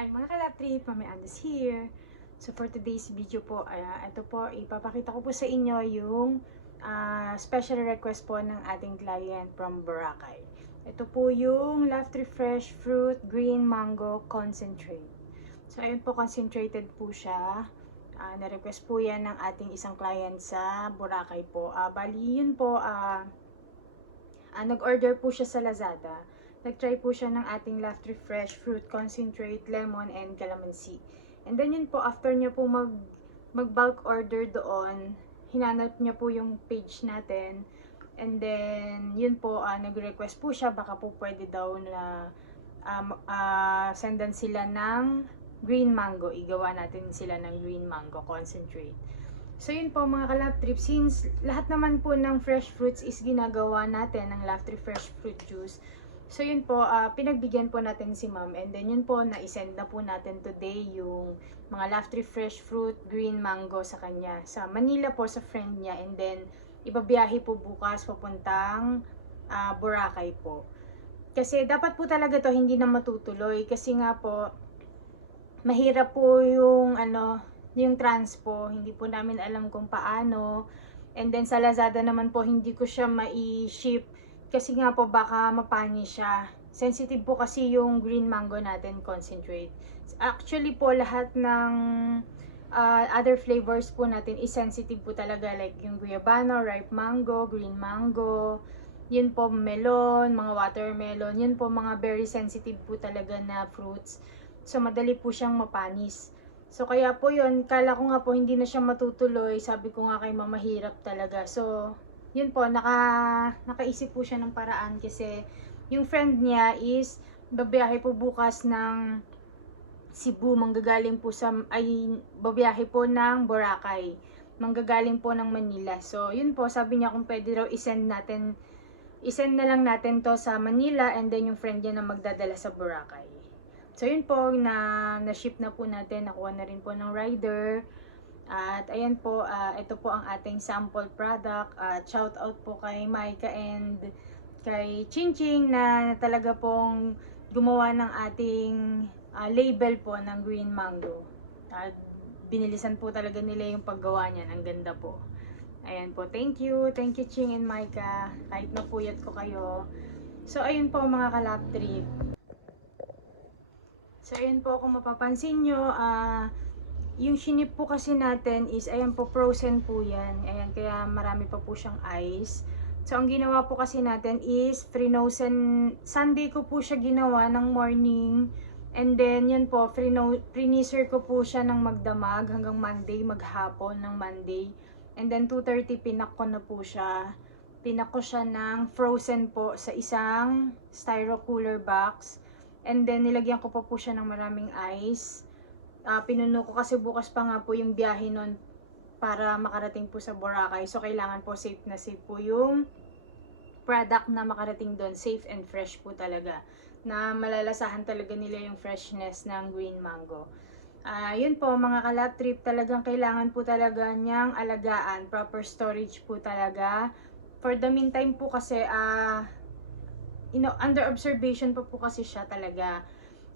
Hi mga kalap trip, Mami Andes here. So for today's video po, ito po, ipapakita ko po sa inyo yung special request po ng ating client from Boracay. Ito po yung Laughter Fresh Fruit Green Mango Concentrate. So ayun po, concentrated po siya. Na-request po yan ng ating isang client sa Boracay po. Bali yun po, nag-order po siya sa Lazada. Nag-try po siya ng ating Laughter Fresh Fruit Concentrate, Lemon, and Calamansi. And then yun po, after niya po mag-bulk order doon, hinanap niya po yung page natin. And then, yun po, nag-request po siya, baka po pwede daw na sendan sila ng green mango. Igawa natin sila ng green mango concentrate. So yun po mga kalap trip, since lahat naman po ng fresh fruits is ginagawa natin ng Laughter Fresh Fruit Juice. So yun po, pinagbigyan po natin si ma'am, and then yun po, na-send na po natin today yung mga Laughter Fresh Fruit Green Mango sa kanya. Sa Manila po, sa friend niya, and then ibabiyahe po bukas papuntang Boracay po. Kasi dapat po talaga to hindi na matutuloy, kasi nga po, mahirap po yung yung transpo, hindi po namin alam kung paano. And then sa Lazada naman po, hindi ko siya mai-ship kasi nga po baka mapani siya. Sensitive po kasi yung green mango natin concentrate. Actually po lahat ng other flavors po natin is sensitive po talaga, like yung guayabano, ripe mango, green mango, yun po melon, mga watermelon, yun po mga very sensitive po talaga na fruits. So madali po siyang mapanis. So kaya po yun, kala ko nga po hindi na siya matutuloy, sabi ko nga kay mama mahirap talaga. So yun po, nakaisip po siya ng paraan kasi yung friend niya is babiyahe po bukas ng Cebu, manggagaling po babiyahe po ng Boracay, manggagaling po ng Manila. So yun po, sabi niya kung pwede raw isend na lang natin to sa Manila, and then yung friend niya na magdadala sa Boracay. So yun po, na-ship na po natin, nakuha na rin po ng rider. At ayan po, ito po ang ating sample product. Shout out po kay Maika and kay Chinching na talaga pong gumawa ng ating label po ng green mango. At binilisan po talaga nila yung paggawa niyan. Ang ganda po. Ayan po, thank you. Thank you Ching and Maika. Kahit napuyat ko kayo. So ayun po mga kalap trip. So ayun po, kung mapapansin nyo, yung shinip po kasi natin is, ayan po, frozen po yan. Ayan, kaya marami pa po siyang ice. So, ang ginawa po kasi natin is, frozen, Sunday ko po siya ginawa ng morning. And then, yun po, freezer ko po siya ng magdamag hanggang Monday, maghapon ng Monday. And then, 2:30, pinak ko na po siya. Pinak ko siya ng frozen po sa isang styro cooler box. And then, nilagyan ko pa po siya ng maraming ice. Pinuno ko kasi bukas pa nga po yung biyahe nun para makarating po sa Boracay. So, kailangan po safe na safe po yung product na makarating doon. Safe and fresh po talaga. Na malalasahan talaga nila yung freshness ng green mango. Yun po mga kalap trip, talagang kailangan po talaga niyang alagaan. Proper storage po talaga. For the meantime po kasi, under observation pa po kasi siya talaga.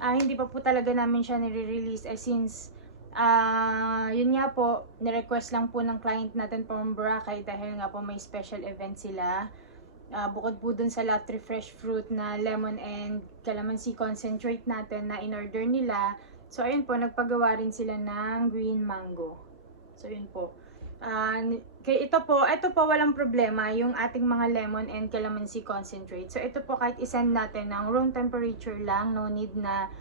Hindi pa po talaga namin siya nire-release since yun nga po, ni-request lang po ng client natin from Boracay dahil nga po may special event sila. Bukod po dun sa Laughter Fresh Fruit na lemon and calamansi concentrate natin na in-order nila. So ayun po, nagpagawa rin sila ng green mango. So yun po. Ito po walang problema yung ating mga lemon and calamansi concentrate. So ito po, kahit isend natin ng room temperature lang, no need na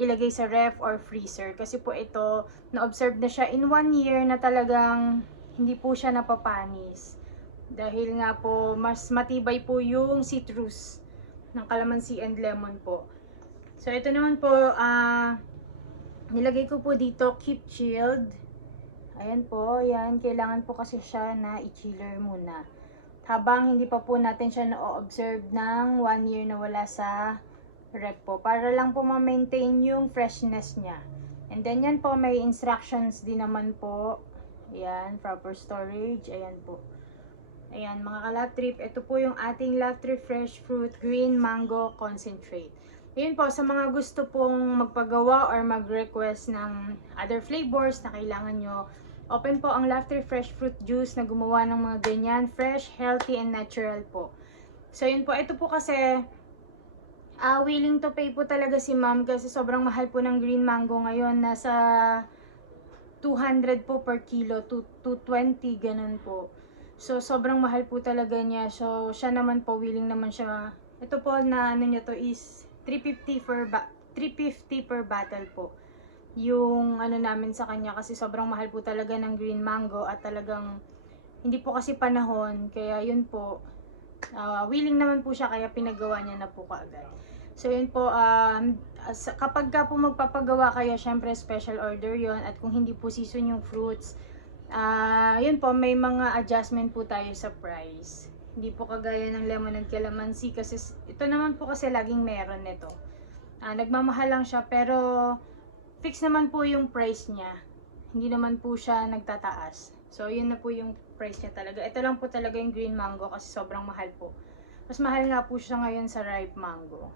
ilagay sa ref or freezer. Kasi po ito, na-observe na siya in 1 year na talagang hindi po siya napapanis. Dahil nga po, mas matibay po yung citrus ng calamansi and lemon po. So ito naman po, nilagay ko po dito, keep chilled. Ayan po, yan. Kailangan po kasi siya na i-chiller muna. Habang hindi pa po natin siya na-observe ng 1 year na wala sa ref po. Para lang po ma-maintain yung freshness niya. And then yan po, may instructions din naman po. Ayan, proper storage. Ayan po. Ayan, mga kalap trip. Ito po yung ating Laughter Fresh Fruit Green Mango Concentrate. Ayun po, sa mga gusto pong magpagawa or mag-request ng other flavors na kailangan nyo, open po ang Laughter Fresh Fruit Juice na gumawa ng mga ganyan, fresh, healthy, and natural po. So yun po, ito po kasi willing to pay po talaga si ma'am kasi sobrang mahal po ng green mango ngayon. Nasa 200 po per kilo, 220 ganun po. So sobrang mahal po talaga niya. So siya naman po, willing naman siya. Ito po na ano niya to is 350 per bottle po. Yung ano namin sa kanya kasi sobrang mahal po talaga ng green mango at talagang hindi po kasi panahon. Kaya yun po, willing naman po siya kaya pinagawa niya na po kaagad. So yun po, kapag ka po magpapagawa kayo, syempre special order yon. At kung hindi po season yung fruits, yun po, may mga adjustment po tayo sa price. Hindi po kagaya ng lemon and calamansi kasi ito naman po kasi laging meron nito. Nagmamahal lang siya pero fix naman po yung price niya. Hindi naman po siya nagtataas. So yun na po yung price niya talaga. Ito lang po talaga yung green mango kasi sobrang mahal po. Mas mahal nga po siya ngayon sa ripe mango.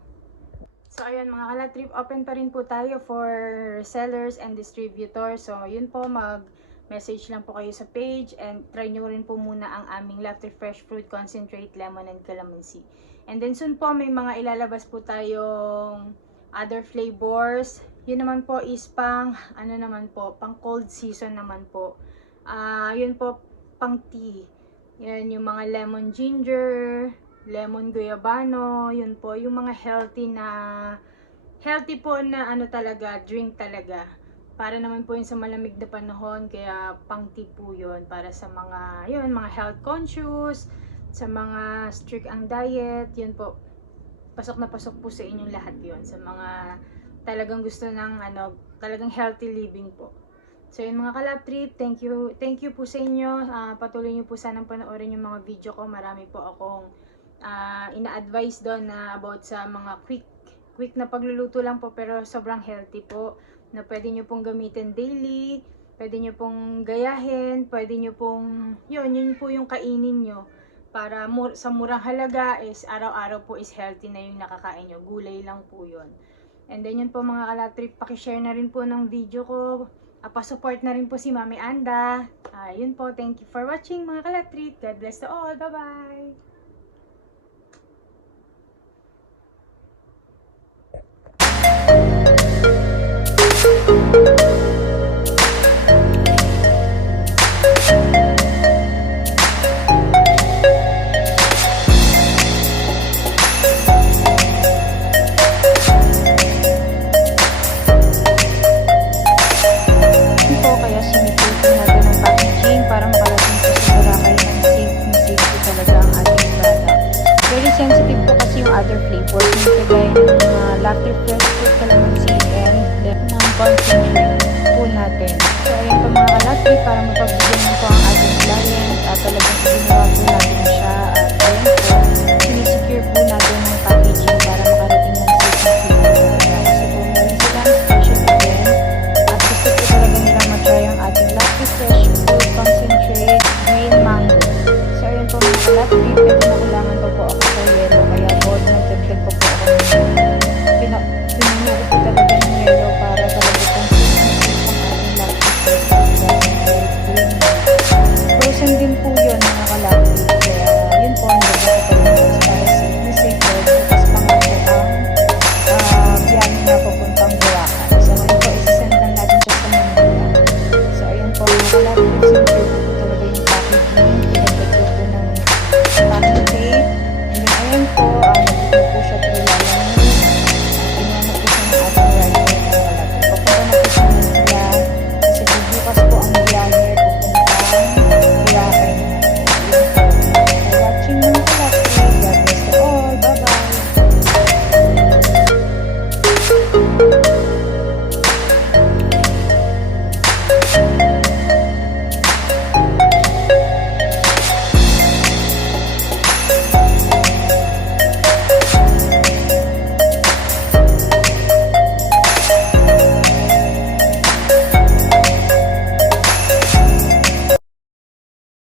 So ayun mga kalatrip, open pa rin po tayo for sellers and distributors. So yun po, message lang po kayo sa page and try nyo rin po muna ang aming Laughter Fresh Fruit Concentrate, Lemon and Calamansi. And then soon po may mga ilalabas po tayong other flavors. Yun naman po is pang pang cold season naman po. Yun po pang tea. Yan yung mga lemon ginger, lemon guayabano, yun po yung mga healthy po na talaga, drink talaga. Para naman po yun sa malamig na panahon, kaya pang tea po yun para sa mga mga health conscious, sa mga strict ang diet, yun po. Pasok na pasok po sa inyong lahat yun, sa mga talagang gusto ng talagang healthy living po. So yun mga kalab trip, thank you po sa inyo. Patuloy nyo po sanang panoorin yung mga video ko. Marami po akong ina-advise doon na about sa mga quick na pagluluto lang po pero sobrang healthy po, na pwede nyo pong gamitin daily, pwede nyo pong gayahin, pwede nyo pong, yun po yung kainin nyo. Para sa murang halaga is araw-araw po is healthy na yung nakakain nyo. Gulay lang po yun. And then yun po mga kalatrip, pakishare na rin po ng video ko. Pa-support na rin po si Mami Anda. Yun po, thank you for watching mga kalatrip. God bless to all. Bye-bye! Sensitive po kasi yung other flavors, yung kagaya ng mga Laughter Fresh Fruit, Calamansi, and non-concentrate po natin. So ayun po mga kalaki, para mapagbigyan mo po ang ating client, talagang ginawa po natin siya, at ayun po, sinisecure po natin ang packaging para makarating ng safe na flavor. Kasi po meron silang special event, at gusto po talaga nilang matry ang ating Laughter Fresh Fruit Concentrate Green Mango. So ayun po mga kalaki, pero nakulangan pa po ako sa yellow, kaya bold nagdagdag pa po ako. Pinuno ko po talaga